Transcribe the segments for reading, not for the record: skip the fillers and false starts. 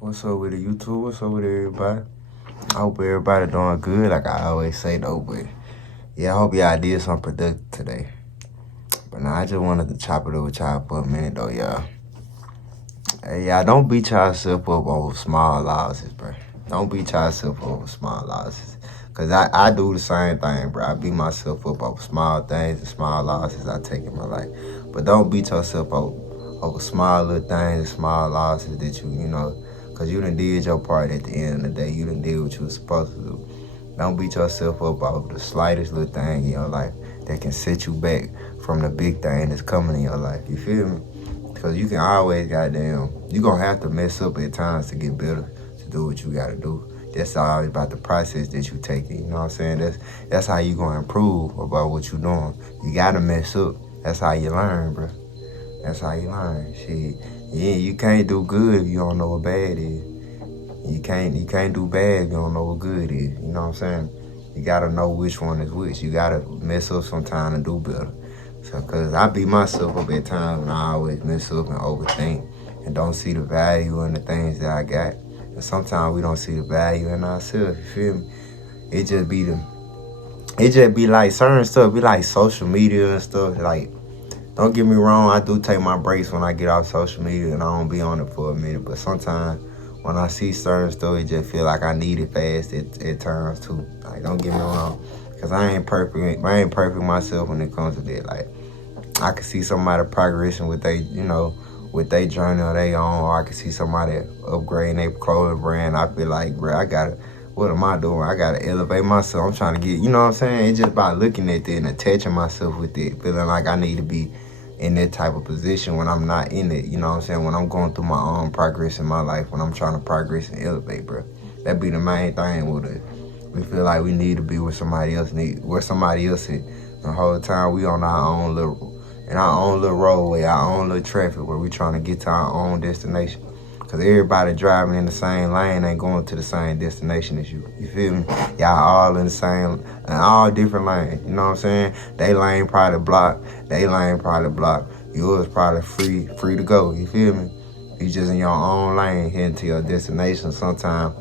What's up with the YouTube? What's up with everybody? I hope everybody doing good, like I always say though. But yeah, I hope y'all did something productive today. But now I just wanted to chop it up with y'all for a minute though, y'all. Hey, y'all, don't beat yourself up over small losses, bro. Don't beat yourself up over small losses. Cause I do the same thing, bro. I beat myself up over small things and small losses I take in my life. But don't beat yourself up over small little things and small losses that cause you done did your part at the end of the day. You done did what you was supposed to do. Don't beat yourself up over the slightest little thing in your life that can set you back from the big thing that's coming in your life. You feel me? Because you can always, you going to have to mess up at times to get better, to do what you got to do. That's always about the process that you take. You know what I'm saying? That's how you going to improve about what you doing. You got to mess up. That's how you learn, bro. That's how you learn. Shit. Yeah, you can't do good if you don't know what bad is. You can't do bad if you don't know what good is. You know what I'm saying? You gotta know which one is which. You gotta mess up sometime to do better. So, cause I beat myself up at times and I always mess up and overthink and don't see the value in the things that I got. And sometimes we don't see the value in ourselves. You feel me? It just be like certain stuff. Be like social media and stuff. Like, don't get me wrong. I do take my breaks when I get off social media and I don't be on it for a minute. But sometimes when I see certain stuff, it just feel like I need it fast at times too. Like, don't get me wrong. Cause I ain't perfect. I ain't perfect myself when it comes to that. Like, I can see somebody progressing with with their journey or their own, or I can see somebody upgrading their clothing brand. I feel like, bro, what am I doing? I gotta elevate myself. I'm trying to get, you know what I'm saying? It's just by looking at it and attaching myself with it, feeling like I need to be in that type of position when I'm not in it. You know what I'm saying? When I'm going through my own progress in my life, when I'm trying to progress and elevate, bro. That be the main thing with it. We feel like we need to be where somebody else is. The whole time we on our own little roadway, our own little traffic where we trying to get to our own destination. Cause everybody driving in the same lane ain't going to the same destination as you. You feel me? Y'all all in the same, all different lanes. You know what I'm saying? They lane probably blocked. They lane probably blocked. Yours probably free to go. You feel me? You just in your own lane heading to your destination. Sometimes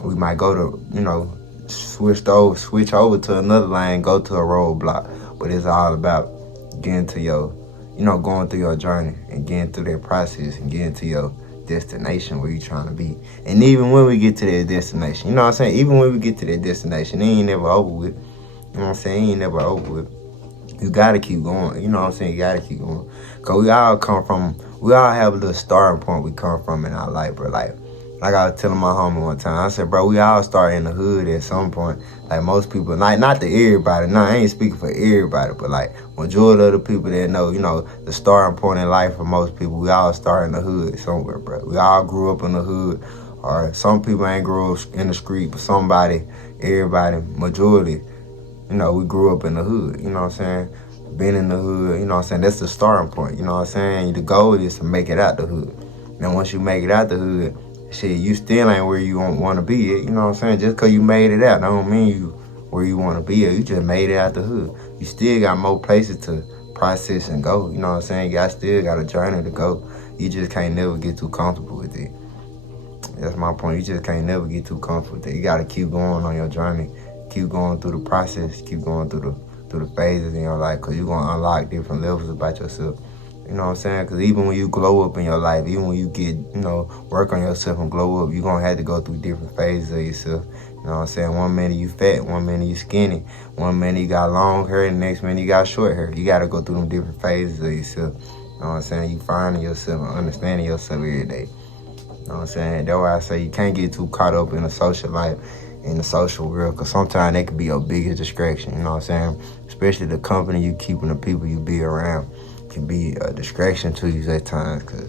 we might go to, switch over to another lane, go to a roadblock. But it's all about getting to going through your journey and getting through that process and getting to your destination where you trying to be. And even when we get to that destination, you know what I'm saying? Even when we get to that destination, it ain't never over with. You know what I'm saying? It ain't never over with. You gotta keep going. You know what I'm saying? You gotta keep going. Cause we all have a little starting point we come from in our life, bro. Like I was telling my homie one time, I said, bro, we all start in the hood at some point. Like most people, like not to everybody. No, I ain't speaking for everybody, but like majority of the people that know, the starting point in life for most people, we all start in the hood somewhere, bro. We all grew up in the hood, or some people ain't grew up in the street, but everybody, majority, we grew up in the hood. You know what I'm saying? Been in the hood, you know what I'm saying? That's the starting point. You know what I'm saying? The goal is to make it out the hood. Then once you make it out the hood, shit, you still ain't where you want to be at. You know what I'm saying? Just because you made it out, don't mean you where you want to be at. You just made it out the hood. You still got more places to process and go. You know what I'm saying? You still got a journey to go. You just can't never get too comfortable with it. That's my point. You just can't never get too comfortable with it. You got to keep going on your journey. Keep going through the process. Keep going through the phases in your life, because you're going to unlock different levels about yourself. You know what I'm saying? Because even when you glow up in your life, even when you get, work on yourself and glow up, you're going to have to go through different phases of yourself. You know what I'm saying? One minute you fat, one minute you skinny. One minute you got long hair, and the next minute you got short hair. You got to go through them different phases of yourself. You know what I'm saying? You finding yourself and understanding yourself every day. You know what I'm saying? That's why I say you can't get too caught up in the social life, in the social world, because sometimes that could be your biggest distraction. You know what I'm saying? Especially the company you keep and the people you be around can be a distraction to you at times. Cause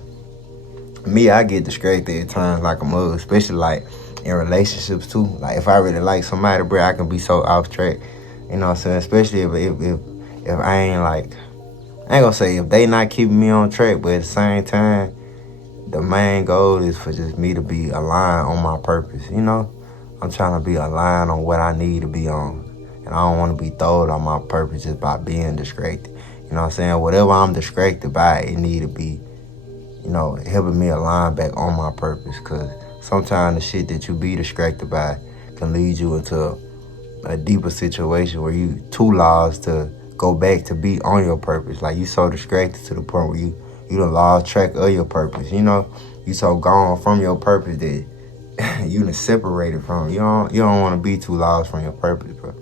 me, I get distracted at times like a mug, especially like in relationships too. Like if I really like somebody, bro, I can be so off track. You know what I'm saying? Especially if I ain't like, I ain't gonna say if they not keeping me on track, but at the same time, the main goal is for just me to be aligned on my purpose. I'm trying to be aligned on what I need to be on, and I don't want to be thrown on my purpose just by being distracted. You know what I'm saying? Whatever I'm distracted by, it need to be, helping me align back on my purpose. Because sometimes the shit that you be distracted by can lead you into a deeper situation where you too lost to go back to be on your purpose. Like you so distracted to the point where you done lost track of your purpose. You know, you so gone from your purpose that you done separated from. You don't want to be too lost from your purpose, bro.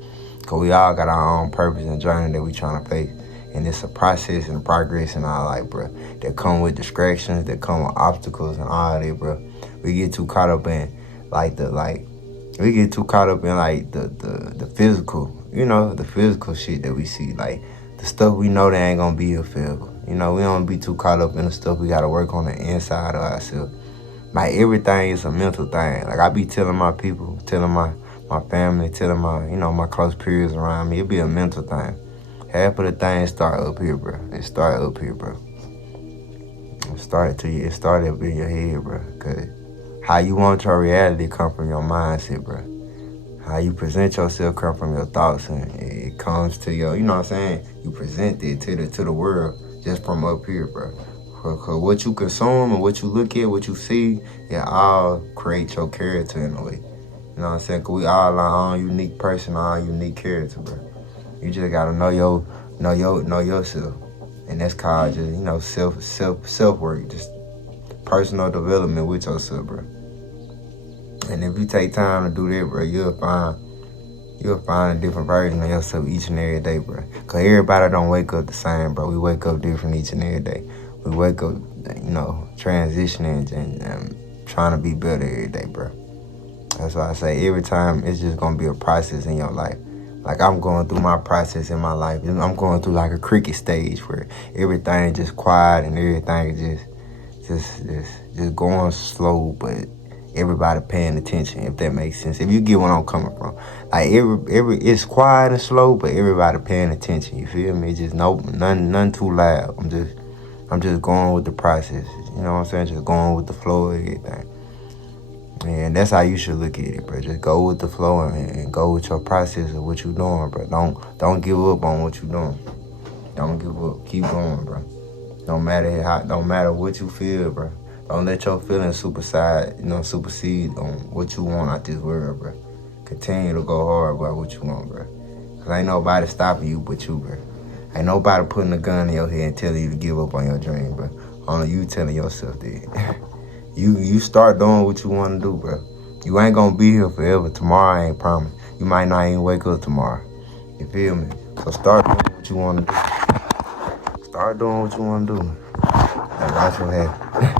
Cause we all got our own purpose and journey that we trying to face. And it's a process and progress in our life, bro. That come with distractions, that come with obstacles and all that, bro. We get too caught up in we get too caught up in the physical, the physical shit that we see. Like the stuff we know that ain't gonna be here forever. We don't be too caught up in the stuff we gotta work on the inside of ourselves. Like everything is a mental thing. Like I be telling my people, telling my family, telling my close peers around me, it be a mental thing. Half of the things start up here, bro. It start up here, bro. It started up in your head, bro. Cause how you want your reality come from your mindset, bro. How you present yourself come from your thoughts, and it comes to your, you know what I'm saying? You present it to the world just from up here, bro. Cause what you consume and what you look at, what you see, it all creates your character in a way. You know what I'm saying? Cause we all our own unique person, our own unique character, bro. You just gotta know yourself, and that's called just self work, just personal development with yourself, bro. And if you take time to do that, bro, you'll find a different version of yourself each and every day, bro. Cause everybody don't wake up the same, bro. We wake up different each and every day. We wake up, transitioning and trying to be better every day, bro. That's why I say every time it's just gonna be a process in your life. Like I'm going through my process in my life. I'm going through like a cricket stage where everything is just quiet and everything is just going slow, but everybody paying attention, if that makes sense. If you get what I'm coming from. Like every it's quiet and slow, but everybody paying attention. You feel me? It's just none too loud. I'm just going with the process. You know what I'm saying? Just going with the flow of everything. And that's how you should look at it, bro. Just go with the flow and go with your process of what you're doing, bro. Don't give up on what you're doing. Don't give up. Keep going, bro. Don't matter what you feel, bro. Don't let your feelings supersede on what you want out this world, bro. Continue to go hard about what you want, bro. Cause ain't nobody stopping you but you, bro. Ain't nobody putting a gun in your head and telling you to give up on your dream, bro. Only you telling yourself that. You start doing what you want to do, bro. You ain't gonna be here forever. Tomorrow ain't promised. You might not even wake up tomorrow. You feel me? So start doing what you want to do. Start doing what you want to do. And watch what happens.